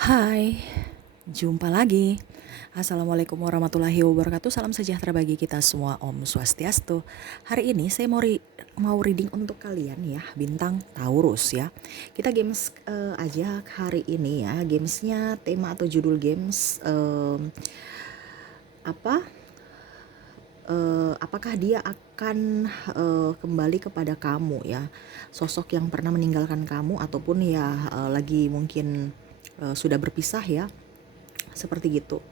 Hai, jumpa lagi. Assalamualaikum warahmatullahi wabarakatuh. Salam sejahtera bagi kita semua. Om Swastiastu. Hari ini saya mau reading untuk kalian ya, bintang Taurus ya. Kita games aja hari ini ya. Gamesnya tema atau judul games apa? Apakah dia akan kembali kepada kamu ya, sosok yang pernah meninggalkan kamu ataupun ya lagi mungkin sudah berpisah ya, seperti gitu.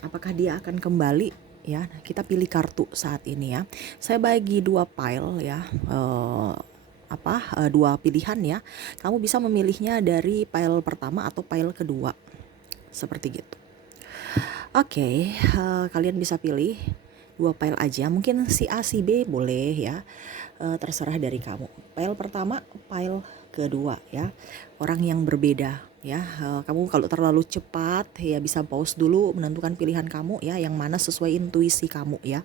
Apakah dia akan kembali ya? Kita pilih kartu saat ini ya. Saya bagi dua pile ya, dua pilihan ya. Kamu bisa memilihnya dari pile pertama atau pile kedua, seperti gitu. Oke, kalian bisa pilih dua pile aja, mungkin si A si B boleh ya, terserah dari kamu. Pile pertama, pile kedua ya, orang yang berbeda ya. Kamu kalau terlalu cepat ya bisa pause dulu, menentukan pilihan kamu ya, yang mana sesuai intuisi kamu ya.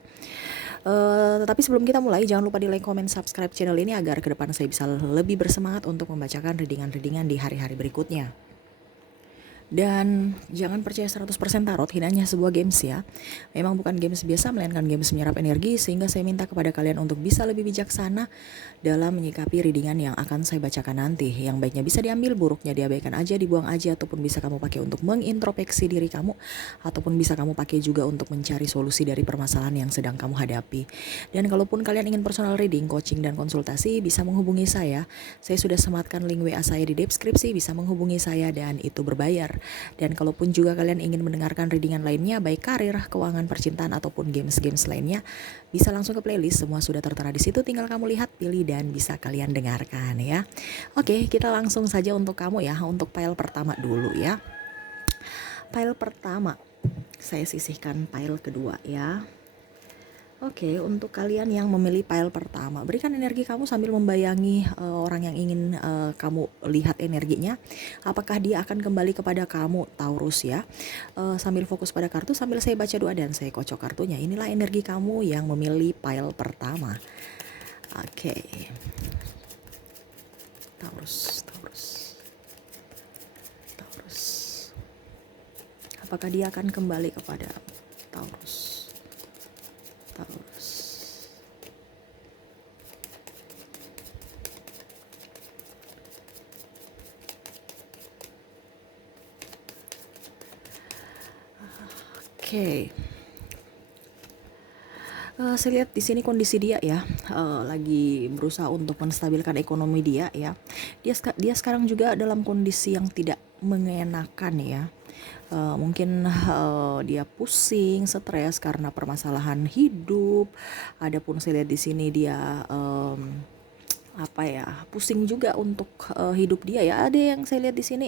Tetapi sebelum kita mulai, jangan lupa di like, comment, subscribe channel ini agar ke depan saya bisa lebih bersemangat untuk membacakan readingan-readingan di hari-hari berikutnya. Dan jangan percaya 100% tarot, ini hanya sebuah games ya. Memang bukan games biasa, melainkan games menyerap energi, sehingga saya minta kepada kalian untuk bisa lebih bijaksana dalam menyikapi readingan yang akan saya bacakan nanti. Yang baiknya bisa diambil, buruknya diabaikan aja, dibuang aja, ataupun bisa kamu pakai untuk mengintrospeksi diri kamu, ataupun bisa kamu pakai juga untuk mencari solusi dari permasalahan yang sedang kamu hadapi. Dan kalaupun kalian ingin personal reading, coaching, dan konsultasi, bisa menghubungi saya. Saya sudah sematkan link WA saya di deskripsi, bisa menghubungi saya dan itu berbayar. Dan kalaupun juga kalian ingin mendengarkan readingan lainnya, baik karir, keuangan, percintaan, ataupun games-games lainnya, bisa langsung ke playlist, semua sudah tertera di situ, tinggal kamu lihat, pilih, dan bisa kalian dengarkan ya. Oke, kita langsung saja untuk kamu ya, untuk pile pertama dulu ya. Pile pertama, saya sisihkan pile kedua ya. Oke, untuk kalian yang memilih pile pertama, berikan energi kamu sambil membayangi orang yang ingin kamu lihat energinya. Apakah dia akan kembali kepada kamu, Taurus ya? Sambil fokus pada kartu, sambil saya baca doa dan saya kocok kartunya. Inilah energi kamu yang memilih pile pertama. Oke, Taurus, Taurus, Taurus. Apakah dia akan kembali kepada Taurus? Taurus. Oke. Saya lihat di sini kondisi dia ya, lagi berusaha untuk menstabilkan ekonomi dia ya. Dia sekarang juga dalam kondisi yang tidak mengenakan ya. Mungkin dia pusing, stres karena permasalahan hidup. Adapun saya lihat di sini dia pusing juga untuk hidup dia ya. Ada yang saya lihat di sini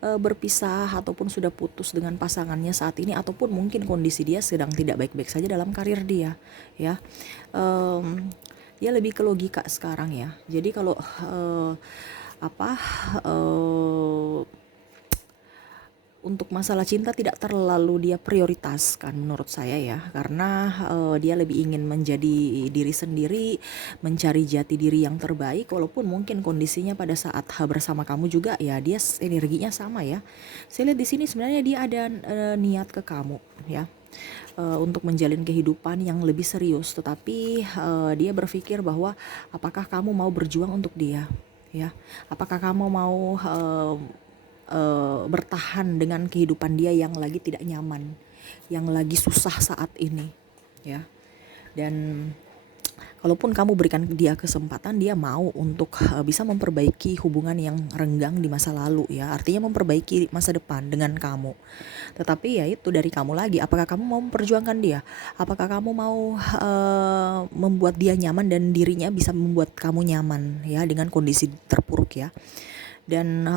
berpisah ataupun sudah putus dengan pasangannya saat ini, ataupun mungkin kondisi dia sedang tidak baik-baik saja dalam karir dia ya. Dia lebih ke logika sekarang ya. Jadi kalau untuk masalah cinta tidak terlalu dia prioritaskan menurut saya ya, karena dia lebih ingin menjadi diri sendiri, mencari jati diri yang terbaik, walaupun mungkin kondisinya pada saat bersama kamu juga ya dia energinya sama ya. Saya lihat di sini sebenarnya dia ada niat ke kamu ya, untuk menjalin kehidupan yang lebih serius, tetapi dia berpikir bahwa apakah kamu mau berjuang untuk dia ya, apakah kamu mau bertahan dengan kehidupan dia yang lagi tidak nyaman, yang lagi susah saat ini ya. Dan kalaupun kamu berikan dia kesempatan, dia mau untuk bisa memperbaiki hubungan yang renggang di masa lalu ya, artinya memperbaiki masa depan dengan kamu. Tetapi ya itu dari kamu lagi, apakah kamu mau memperjuangkan dia, apakah kamu mau membuat dia nyaman dan dirinya bisa membuat kamu nyaman ya dengan kondisi terpuruk ya. Dan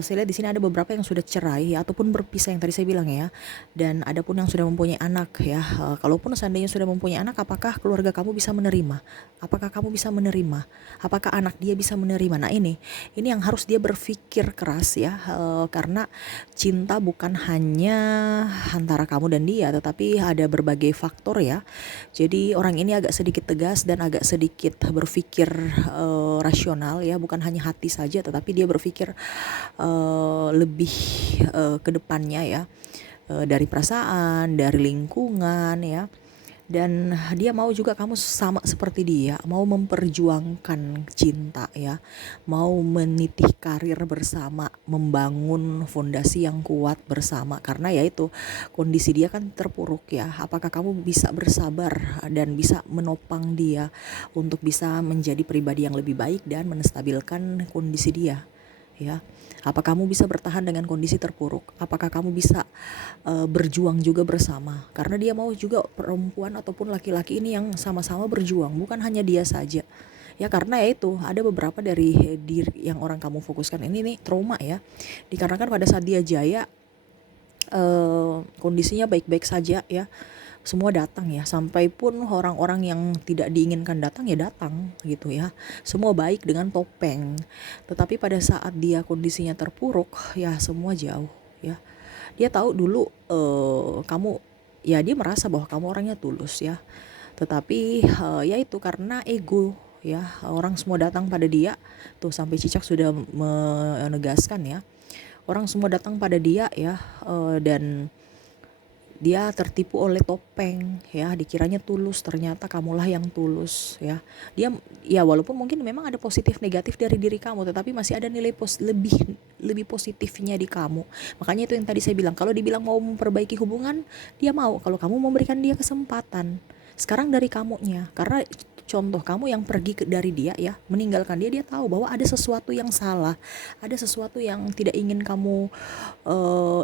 saya lihat di sini ada beberapa yang sudah cerai ya, ataupun berpisah yang tadi saya bilang ya. Dan ada pun yang sudah mempunyai anak ya. Kalaupun seandainya sudah mempunyai anak, apakah keluarga kamu bisa menerima? Apakah kamu bisa menerima? Apakah anak dia bisa menerima? Nah ini yang harus dia berpikir keras ya, karena cinta bukan hanya antara kamu dan dia, tetapi ada berbagai faktor ya. Jadi orang ini agak sedikit tegas dan agak sedikit berpikir rasional ya, bukan hanya hati saja, tetapi dia berpikir mikir lebih ke depannya ya, dari perasaan, dari lingkungan ya. Dan dia mau juga kamu sama seperti dia, mau memperjuangkan cinta ya, mau meniti karir bersama, membangun fondasi yang kuat bersama. Karena ya itu, kondisi dia kan terpuruk ya. Apakah kamu bisa bersabar dan bisa menopang dia untuk bisa menjadi pribadi yang lebih baik dan menstabilkan kondisi dia ya? Apa kamu bisa bertahan dengan kondisi terpuruk? Apakah kamu bisa berjuang juga bersama? Karena dia mau juga perempuan ataupun laki-laki ini yang sama-sama berjuang, bukan hanya dia saja. Ya karena ya itu, ada beberapa dari diri yang orang kamu fokuskan ini nih trauma ya. Dikarenakan pada saat dia jaya, kondisinya baik-baik saja ya, semua datang ya, sampai pun orang-orang yang tidak diinginkan datang ya datang gitu ya, semua baik dengan topeng. Tetapi pada saat dia kondisinya terpuruk ya, semua jauh ya. Dia tahu dulu kamu, ya dia merasa bahwa kamu orangnya tulus ya, tetapi ya itu karena ego ya, orang semua datang pada dia tuh, sampai Cicak sudah menegaskan ya, orang semua datang pada dia ya, dan dia tertipu oleh topeng ya, dikiranya tulus, ternyata kamulah yang tulus ya. Dia ya, walaupun mungkin memang ada positif negatif dari diri kamu, tetapi masih ada nilai lebih positifnya di kamu. Makanya itu yang tadi saya bilang, kalau dibilang mau memperbaiki hubungan, dia mau kalau kamu memberikan dia kesempatan. Sekarang dari kamunya, karena contoh kamu yang pergi dari dia ya, meninggalkan dia, dia tahu bahwa ada sesuatu yang salah, ada sesuatu yang tidak ingin kamu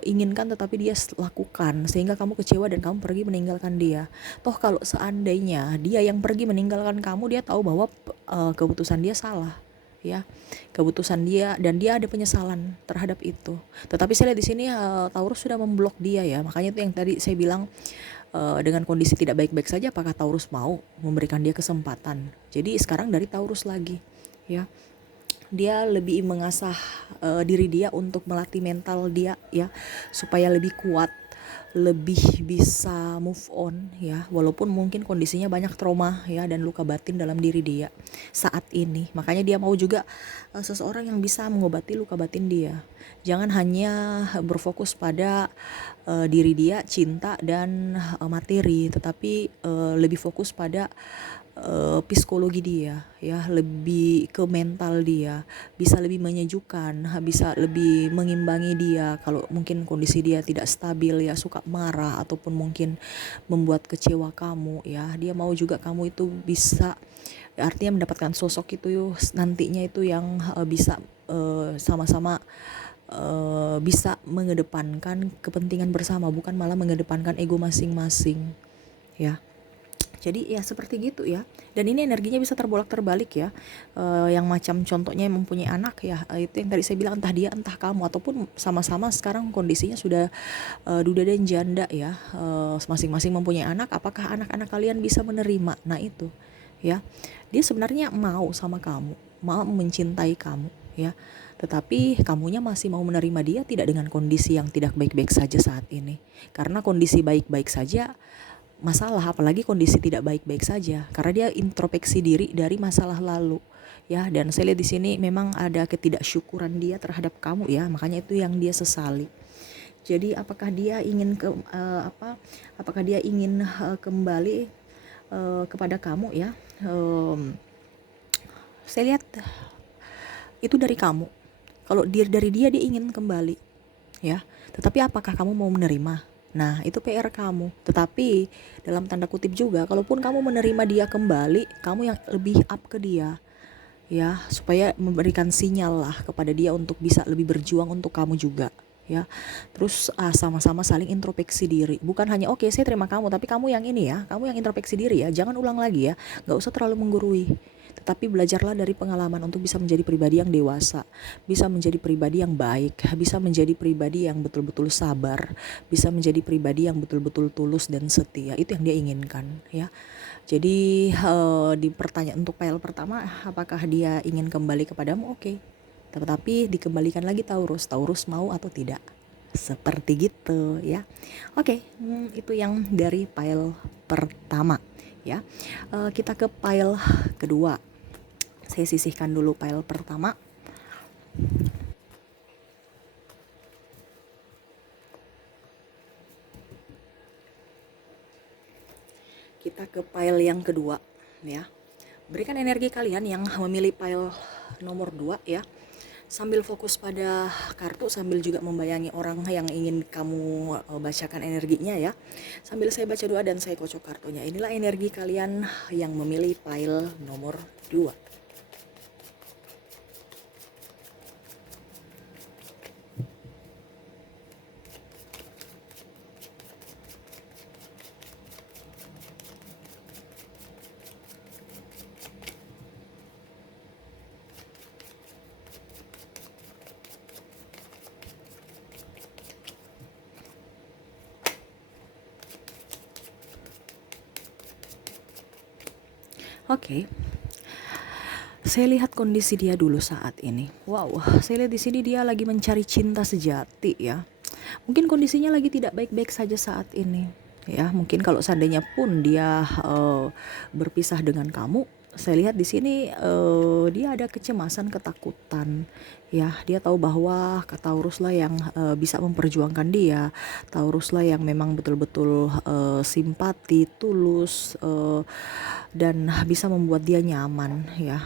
inginkan tetapi dia lakukan, sehingga kamu kecewa dan kamu pergi meninggalkan dia. Toh kalau seandainya dia yang pergi meninggalkan kamu, dia tahu bahwa keputusan dia salah ya, keputusan dia, dan dia ada penyesalan terhadap itu. Tetapi saya lihat di sini Taurus sudah memblok dia ya. Makanya itu yang tadi saya bilang, dengan kondisi tidak baik-baik saja, apakah Taurus mau memberikan dia kesempatan? Jadi sekarang dari Taurus lagi ya, dia lebih mengasah diri dia untuk melatih mental dia ya, supaya lebih kuat, lebih bisa move on ya, walaupun mungkin kondisinya banyak trauma ya dan luka batin dalam diri dia saat ini. Makanya dia mau juga seseorang yang bisa mengobati luka batin dia. Jangan hanya berfokus pada diri dia, cinta dan materi, tetapi lebih fokus pada psikologi dia ya, lebih ke mental dia, bisa lebih menyejukkan, bisa lebih mengimbangi dia kalau mungkin kondisi dia tidak stabil ya, suka marah ataupun mungkin membuat kecewa kamu ya. Dia mau juga kamu itu bisa, artinya mendapatkan sosok itu nantinya itu yang bisa sama-sama bisa mengedepankan kepentingan bersama, bukan malah mengedepankan ego masing-masing ya. Jadi ya seperti gitu ya. Dan ini energinya bisa terbolak-terbalik ya. Yang macam contohnya yang mempunyai anak ya, itu yang tadi saya bilang, entah dia entah kamu, ataupun sama-sama sekarang kondisinya sudah duda dan janda ya. Masing-masing mempunyai anak, apakah anak-anak kalian bisa menerima? Nah itu ya. Dia sebenarnya mau sama kamu, mau mencintai kamu ya. Tetapi kamunya masih mau menerima dia tidak dengan kondisi yang tidak baik-baik saja saat ini. Karena kondisi baik-baik saja masalah, apalagi kondisi tidak baik-baik saja, karena dia introspeksi diri dari masalah lalu ya. Dan saya lihat di sini memang ada ketidaksyukuran dia terhadap kamu ya, makanya itu yang dia sesali. Jadi apakah dia ingin apakah dia ingin kembali kepada kamu ya? Saya lihat itu dari kamu. Kalau dari dia ingin kembali ya, tetapi apakah kamu mau menerima? Nah itu PR kamu. Tetapi dalam tanda kutip juga, kalaupun kamu menerima dia kembali, kamu yang lebih up ke dia ya, supaya memberikan sinyal lah kepada dia untuk bisa lebih berjuang untuk kamu juga ya. Terus sama-sama saling introspeksi diri, bukan hanya oke, saya terima kamu, tapi kamu yang ini ya, kamu yang introspeksi diri ya, jangan ulang lagi ya, gak usah terlalu menggurui, tetapi belajarlah dari pengalaman untuk bisa menjadi pribadi yang dewasa, bisa menjadi pribadi yang baik, bisa menjadi pribadi yang betul-betul sabar, bisa menjadi pribadi yang betul-betul tulus dan setia. Itu yang dia inginkan ya. Jadi di pertanyaan untuk pile pertama, apakah dia ingin kembali kepadamu? Oke. Tetapi dikembalikan lagi Taurus mau atau tidak. Seperti gitu ya. Oke, itu yang dari pile pertama ya. Kita ke pile kedua. Saya sisihkan dulu pile pertama. kita ke pile yang kedua ya. Berikan energi kalian yang memilih pile nomor 2 ya. Sambil fokus pada kartu, sambil juga membayangi orang yang ingin kamu bacakan energinya ya. Sambil saya baca doa dan saya kocok kartunya. Inilah energi kalian yang memilih pile nomor 2. Oke. Saya lihat kondisi dia dulu saat ini. Wow, saya lihat di sini dia lagi mencari cinta sejati ya. Mungkin kondisinya lagi tidak baik-baik saja saat ini. Ya, mungkin kalau seandainya pun dia berpisah dengan kamu, saya lihat di sini dia ada kecemasan, ketakutan. Ya, dia tahu bahwa Taurus lah yang bisa memperjuangkan dia. Taurus lah yang memang betul-betul simpati, tulus, dan bisa membuat dia nyaman ya.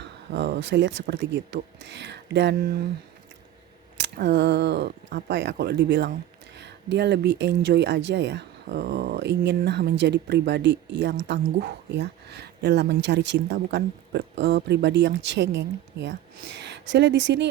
Saya lihat seperti gitu. Dan apa ya, kalau dibilang dia lebih enjoy aja ya, ingin menjadi pribadi yang tangguh ya dalam mencari cinta, bukan pribadi yang cengeng ya. Saya lihat di sini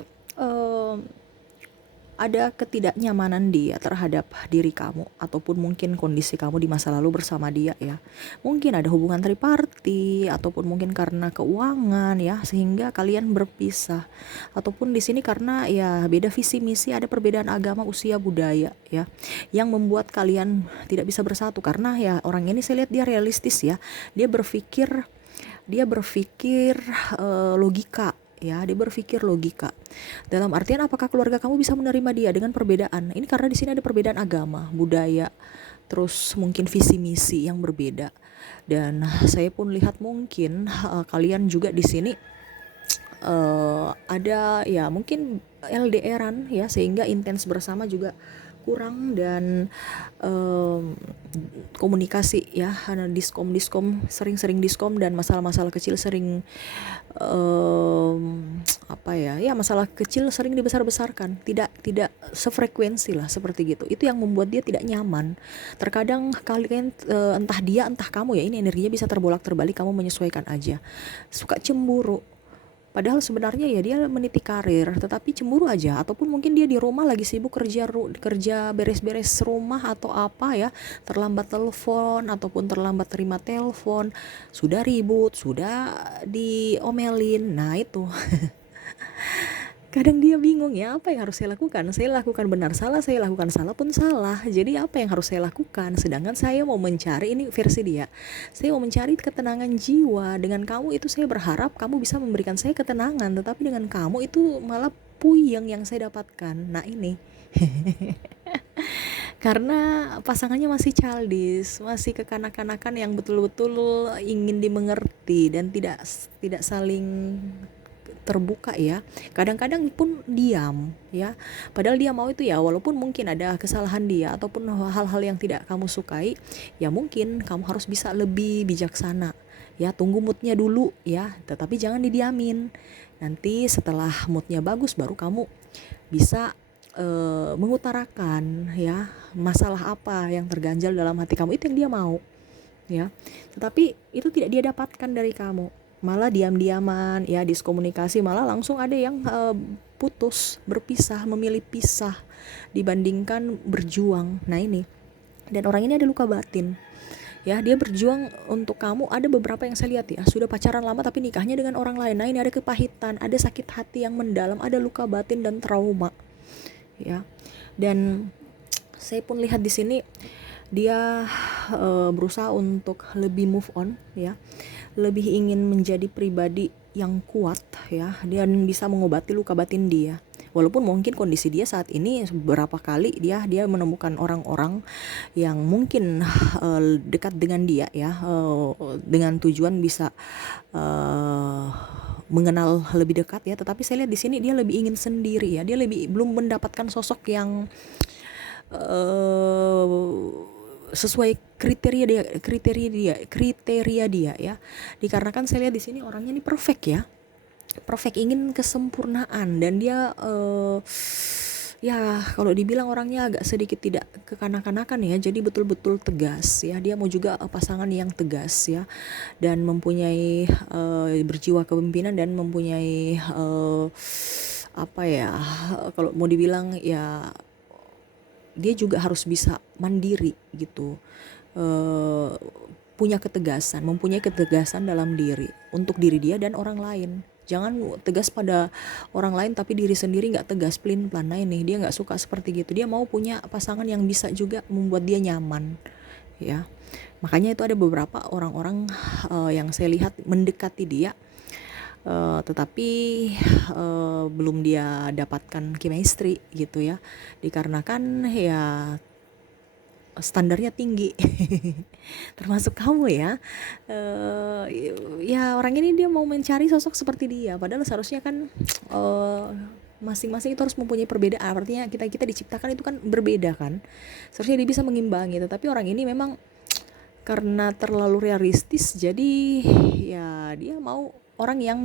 ada ketidaknyamanan dia terhadap diri kamu, ataupun mungkin kondisi kamu di masa lalu bersama dia ya. Mungkin ada hubungan triparti, ataupun mungkin karena keuangan ya, sehingga kalian berpisah. Ataupun di sini karena ya beda visi misi, ada perbedaan agama, usia, budaya ya, yang membuat kalian tidak bisa bersatu. Karena ya orang ini saya lihat dia realistis ya. Dia berpikir logika ya, dia berpikir logika. Dalam artian, apakah keluarga kamu bisa menerima dia dengan perbedaan? Ini karena di sini ada perbedaan agama, budaya, terus mungkin visi misi yang berbeda. Dan saya pun lihat mungkin kalian juga di sini ada ya mungkin LDRan ya, sehingga intens bersama juga kurang, dan komunikasi ya, diskom sering diskom, dan masalah-masalah kecil sering apa ya masalah kecil sering dibesar-besarkan, tidak sefrekuensi lah, seperti gitu. Itu yang membuat dia tidak nyaman. Terkadang kalian entah dia entah kamu ya, ini energinya bisa terbolak-terbalik, kamu menyesuaikan aja. Suka cemburu, padahal sebenarnya ya dia meniti karir, tetapi cemburu aja. Ataupun mungkin dia di rumah lagi sibuk kerja beres-beres rumah atau apa ya, terlambat telepon ataupun terlambat terima telepon, sudah ribut, sudah diomelin. Nah itu kadang dia bingung ya, apa yang harus saya lakukan? Saya lakukan benar salah, saya lakukan salah pun salah. Jadi apa yang harus saya lakukan? Sedangkan saya mau mencari, ini versi dia, saya mau mencari ketenangan jiwa. Dengan kamu itu saya berharap kamu bisa memberikan saya ketenangan, tetapi dengan kamu itu malah puyeng yang saya dapatkan. Nah ini karena pasangannya masih childish, masih kekanak-kanakan yang betul-betul ingin dimengerti dan tidak saling terbuka ya. Kadang-kadang pun diam ya, padahal dia mau itu ya, walaupun mungkin ada kesalahan dia ataupun hal-hal yang tidak kamu sukai, ya mungkin kamu harus bisa lebih bijaksana ya. Tunggu moodnya dulu ya, tetapi jangan didiamin. Nanti setelah moodnya bagus, baru kamu bisa mengutarakan ya masalah apa yang terganjal dalam hati kamu, itu yang dia mau ya. Tetapi itu tidak dia dapatkan dari kamu, malah diam-diaman ya, diskomunikasi, malah langsung ada yang putus, berpisah, memilih pisah dibandingkan berjuang. Nah ini, dan orang ini ada luka batin ya, dia berjuang untuk kamu. Ada beberapa yang saya lihat ya, sudah pacaran lama tapi nikahnya dengan orang lain. Nah ini ada kepahitan, ada sakit hati yang mendalam, ada luka batin dan trauma ya. Dan saya pun lihat di sini dia berusaha untuk lebih move on ya, lebih ingin menjadi pribadi yang kuat ya, dan bisa mengobati luka batin dia. Walaupun mungkin kondisi dia saat ini beberapa kali dia menemukan orang-orang yang mungkin dekat dengan dia ya, dengan tujuan bisa mengenal lebih dekat ya. Tetapi saya lihat di sini dia lebih ingin sendiri ya, dia lebih belum mendapatkan sosok yang sesuai kriteria dia ya. Dikarenakan saya lihat di sini orangnya ini perfect ya, perfect, ingin kesempurnaan, dan dia ya kalau dibilang orangnya agak sedikit tidak kekanak-kanakan ya, jadi betul-betul tegas ya, dia mau juga pasangan yang tegas ya, dan mempunyai berjiwa kepemimpinan, dan mempunyai apa ya, kalau mau dibilang ya dia juga harus bisa mandiri gitu, eh, punya ketegasan, mempunyai ketegasan dalam diri untuk diri dia dan orang lain. Jangan tegas pada orang lain tapi diri sendiri nggak tegas, pelin pelan. Nah ini dia nggak suka seperti gitu. Dia mau punya pasangan yang bisa juga membuat dia nyaman ya. Makanya itu ada beberapa orang-orang yang saya lihat mendekati dia, tetapi belum dia dapatkan chemistry gitu ya, dikarenakan ya standarnya tinggi. Termasuk kamu ya. eh Ya orang ini dia mau mencari sosok seperti dia, padahal seharusnya kan eh masing-masing itu harus mempunyai perbedaan. Artinya kita diciptakan itu kan berbeda kan, seharusnya dia bisa mengimbangi. Tetapi orang ini memang karena terlalu realistis, jadi ya dia mau orang yang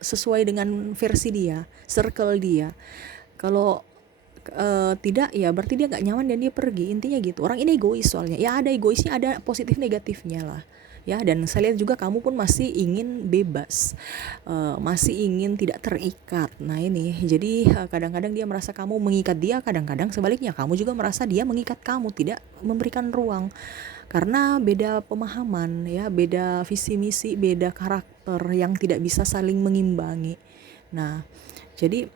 sesuai dengan versi dia, circle dia. Kalau tidak ya berarti dia nggak nyaman dan dia pergi, intinya gitu. Orang ini egois soalnya ya, ada egoisnya, ada positif negatifnya lah ya. Dan saya lihat juga kamu pun masih ingin bebas, masih ingin tidak terikat. Nah ini jadi kadang-kadang dia merasa kamu mengikat dia, kadang-kadang sebaliknya kamu juga merasa dia mengikat kamu, tidak memberikan ruang, karena beda pemahaman ya, beda visi misi, beda karakter yang tidak bisa saling mengimbangi. Nah jadi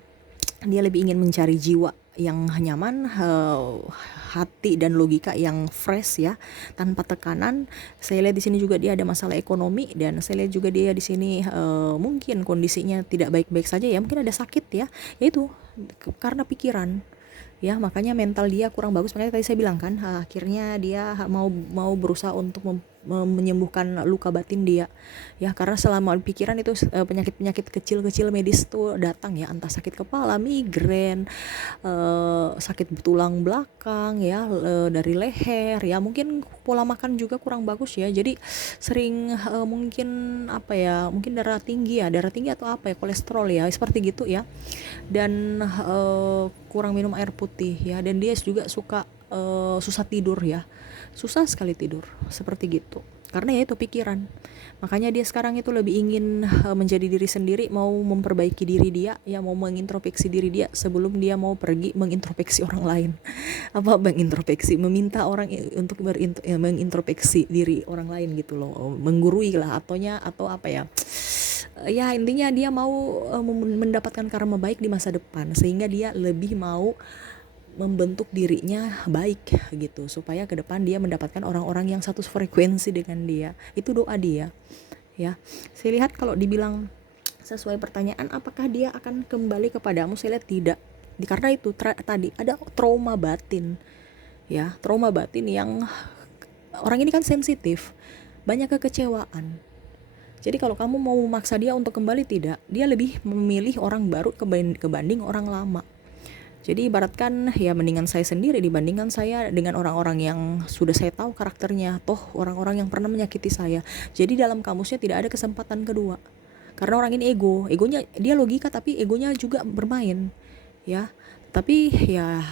dia lebih ingin mencari jiwa yang nyaman, hati dan logika yang fresh ya, tanpa tekanan. Saya lihat di sini juga dia ada masalah ekonomi, dan saya lihat juga dia di sini mungkin kondisinya tidak baik-baik saja ya, mungkin ada sakit ya, yaitu karena pikiran ya, makanya mental dia kurang bagus. Makanya tadi saya bilang kan, akhirnya dia mau berusaha untuk menyembuhkan luka batin dia ya, karena selama pikiran itu penyakit-penyakit kecil-kecil medis tuh datang ya, entah sakit kepala, migrain, sakit tulang belakang ya, dari leher ya, mungkin pola makan juga kurang bagus ya, jadi sering mungkin apa ya, mungkin darah tinggi atau apa ya, kolesterol ya, seperti gitu ya. Dan kurang minum air putih ya, dan dia juga suka susah tidur ya, susah sekali tidur seperti gitu, karena ya itu pikiran. Makanya dia sekarang itu lebih ingin menjadi diri sendiri, mau memperbaiki diri dia ya, mau mengintrospeksi diri dia sebelum dia mau pergi mengintrospeksi orang lain. Apa mengintrospeksi, meminta orang untuk mengintrospeksi diri orang lain gitu loh, menggurui lah, atau apa ya, ya intinya dia mau mendapatkan karma baik di masa depan, sehingga dia lebih mau membentuk dirinya baik gitu, supaya ke depan dia mendapatkan orang-orang yang satu frekuensi dengan dia. Itu doa dia ya. Saya lihat kalau dibilang sesuai pertanyaan apakah dia akan kembali kepadamu, saya lihat tidak. Karena itu tadi ada trauma batin ya, trauma batin yang orang ini kan sensitif, banyak kekecewaan. Jadi kalau kamu mau memaksa dia untuk kembali, tidak, dia lebih memilih orang baru kebanding orang lama. Jadi ibaratkan ya, mendingan saya sendiri dibandingkan saya dengan orang-orang yang sudah saya tahu karakternya, toh orang-orang yang pernah menyakiti saya. Jadi dalam kamusnya tidak ada kesempatan kedua. Karena orang ini egonya dia logika tapi egonya juga bermain ya. Tapi ya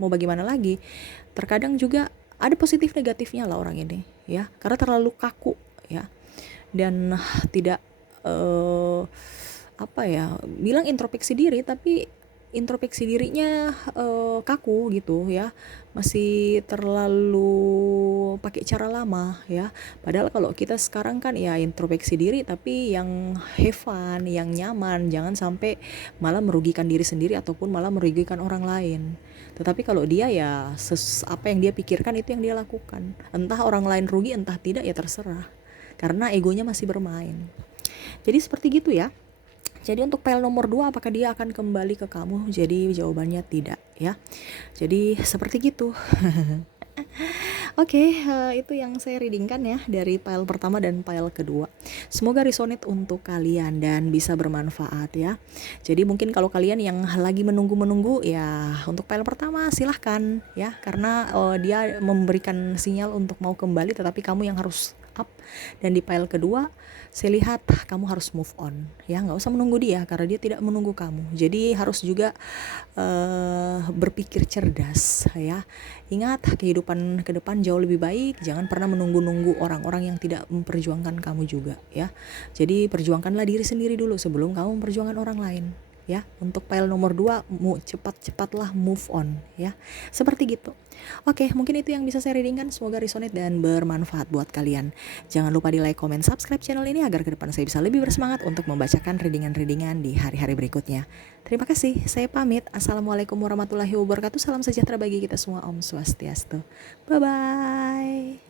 mau bagaimana lagi? Terkadang juga ada positif negatifnya lah orang ini ya, karena terlalu kaku ya, dan tidak apa ya, bilang introspeksi diri tapi introspeksi dirinya kaku gitu ya, masih terlalu pakai cara lama ya. Padahal kalau kita sekarang kan ya introspeksi diri tapi yang have fun, yang nyaman, jangan sampai malah merugikan diri sendiri ataupun malah merugikan orang lain. Tetapi kalau dia ya apa yang dia pikirkan itu yang dia lakukan, entah orang lain rugi entah tidak ya terserah, karena egonya masih bermain. Jadi seperti gitu ya. Jadi untuk pile nomor 2 apakah dia akan kembali ke kamu? Jadi jawabannya tidak ya. Jadi seperti gitu. Oke, itu yang saya readingkan ya dari file pertama dan file kedua. Semoga resonate untuk kalian dan bisa bermanfaat ya. Jadi mungkin kalau kalian yang lagi menunggu-menunggu ya untuk file pertama silahkan ya, karena dia memberikan sinyal untuk mau kembali tetapi kamu yang harus up. Dan di file kedua saya lihat kamu harus move on ya, nggak usah menunggu dia karena dia tidak menunggu kamu. Jadi harus juga berpikir cerdas ya. Ingat, kehidupan ke depan jauh lebih baik. Jangan pernah menunggu-nunggu orang-orang yang tidak memperjuangkan kamu juga ya. Jadi perjuangkanlah diri sendiri dulu sebelum kamu memperjuangkan orang lain ya. Untuk file nomor 2, cepat-cepatlah move on ya. Seperti gitu. Oke, mungkin itu yang bisa saya readingkan. Semoga resonate dan bermanfaat buat kalian. Jangan lupa di like, comment, subscribe channel ini agar ke depan saya bisa lebih bersemangat untuk membacakan readingan-readingan di hari-hari berikutnya. Terima kasih, saya pamit. Assalamualaikum warahmatullahi wabarakatuh. Salam sejahtera bagi kita semua. Om Swastiastu. Bye-bye.